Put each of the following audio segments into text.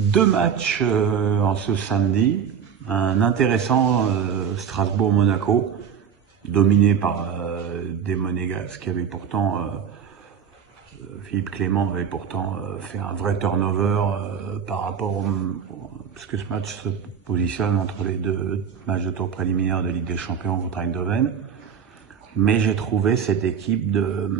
Deux matchs en ce samedi. Un intéressant Strasbourg-Monaco, dominé par des Monégasques qui avaient pourtant, Philippe Clément avait pourtant fait un vrai turnover par rapport parce que ce match se positionne entre les deux matchs de tour préliminaire de Ligue des Champions contre Eindhoven. Mais j'ai trouvé cette équipe de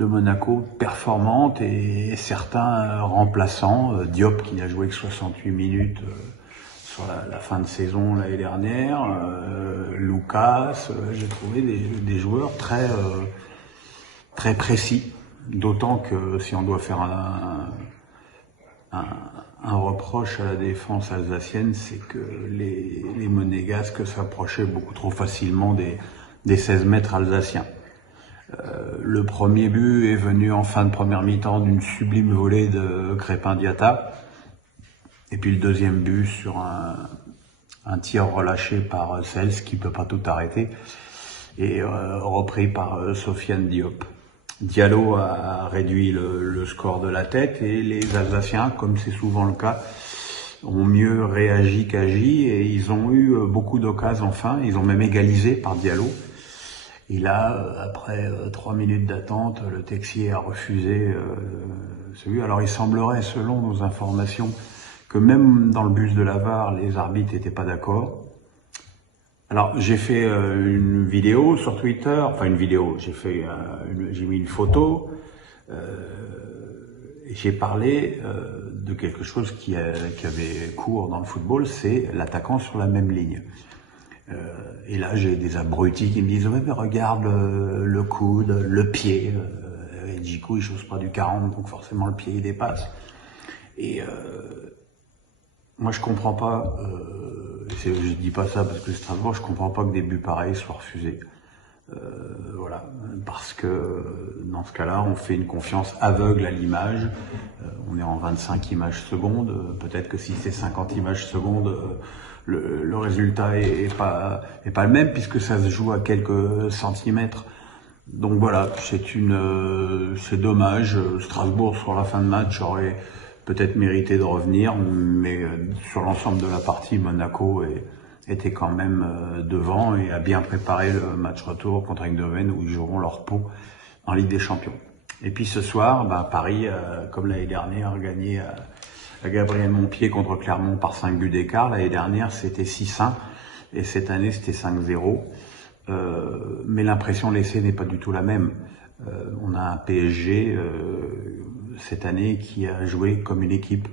Monaco performante et certains remplaçants, Diop qui n'a joué que 68 minutes sur la fin de saison l'année dernière, Lucas, j'ai trouvé des joueurs très précis, d'autant que si on doit faire un reproche à la défense alsacienne, c'est que les Monégasques s'approchaient beaucoup trop facilement des 16 mètres alsaciens. Le premier but est venu en fin de première mi-temps d'une sublime volée de Crépin Diatta. Et puis le deuxième but sur un tir relâché par Sels qui peut pas tout arrêter et repris par Sofiane Diop. Diallo a réduit le score de la tête et les Alsaciens, comme c'est souvent le cas, ont mieux réagi qu'agi et ils ont eu beaucoup d'occasions enfin. Ils ont même égalisé par Diallo. Et là, après 3 minutes d'attente, le Texier a refusé celui. Alors il semblerait, selon nos informations, que même dans le bus de la VAR, les arbitres n'étaient pas d'accord. Alors j'ai fait une vidéo sur Twitter, enfin une vidéo, j'ai mis une photo, et j'ai parlé de quelque chose qui avait cours dans le football, c'est l'attaquant sur la même ligne. Et là, j'ai des abrutis qui me disent « Ouais, mais regarde le coude, le pied. » Et du coup, il chose pas du 40, donc forcément le pied il dépasse. Et moi, je comprends pas. Je dis pas ça parce que Strasbourg, je comprends pas que des buts pareils soient refusés. Voilà, parce que dans ce cas-là, on fait une confiance aveugle à l'image. On est en 25 images secondes. Peut-être que si c'est 50 images secondes, le résultat est pas le même puisque ça se joue à quelques centimètres. Donc voilà, c'est dommage. Strasbourg sur la fin de match aurait peut-être mérité de revenir, mais sur l'ensemble de la partie, Monaco était quand même devant et a bien préparé le match retour contre Eindhoven où ils joueront leur pot en Ligue des Champions. Et puis ce soir, Paris, comme l'année dernière, a gagné à Gabriel Montpied contre Clermont par 5 buts d'écart. L'année dernière, c'était 6-1 et cette année, c'était 5-0. Mais l'impression laissée n'est pas du tout la même. On a un PSG cette année qui a joué comme une équipe.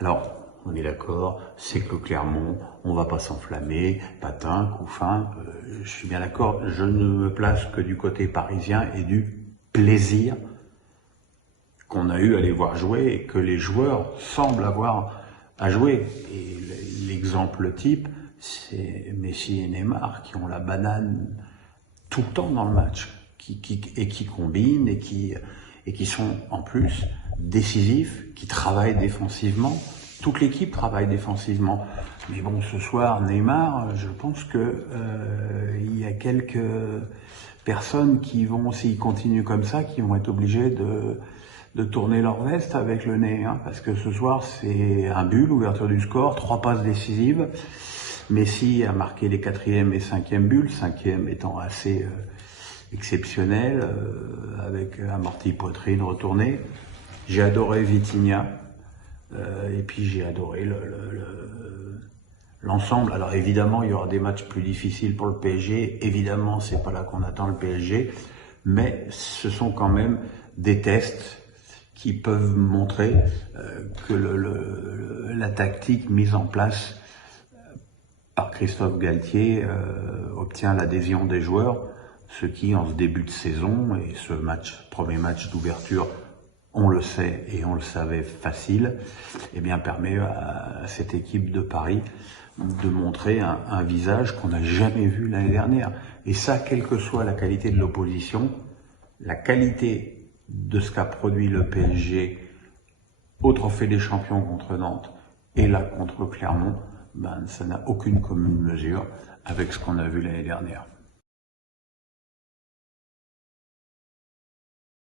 Alors, on est d'accord, c'est que Clermont, on va pas s'enflammer, patin, coup fin, je suis bien d'accord, je ne me place que du côté parisien et du plaisir qu'on a eu à les voir jouer et que les joueurs semblent avoir à jouer. Et l'exemple type, c'est Messi et Neymar qui ont la banane tout le temps dans le match, qui combinent et qui sont en plus décisifs, qui travaillent défensivement. Toute l'équipe travaille défensivement. Mais bon, ce soir, Neymar, je pense que il y a quelques personnes qui vont, s'ils continuent comme ça, qui vont être obligées de tourner leur veste avec le nez, hein, parce que ce soir, c'est un but, l'ouverture du score, 3 passes décisives. Messi a marqué les 4e et 5e buts, le 5e étant assez exceptionnel, avec amorti poitrine retournée. J'ai adoré Vitinha, et puis j'ai adoré l'ensemble. Alors évidemment, il y aura des matchs plus difficiles pour le PSG. Évidemment, c'est pas là qu'on attend le PSG, mais ce sont quand même des tests qui peuvent montrer que la tactique mise en place par Christophe Galtier obtient l'adhésion des joueurs, ce qui, en ce début de saison, et ce premier match d'ouverture, on le sait et on le savait facile, eh bien permet à cette équipe de Paris de montrer un visage qu'on n'a jamais vu l'année dernière. Et ça, quelle que soit la qualité de l'opposition, la qualité de ce qu'a produit le PSG au Trophée des Champions contre Nantes et là contre Clermont, ça n'a aucune commune mesure avec ce qu'on a vu l'année dernière.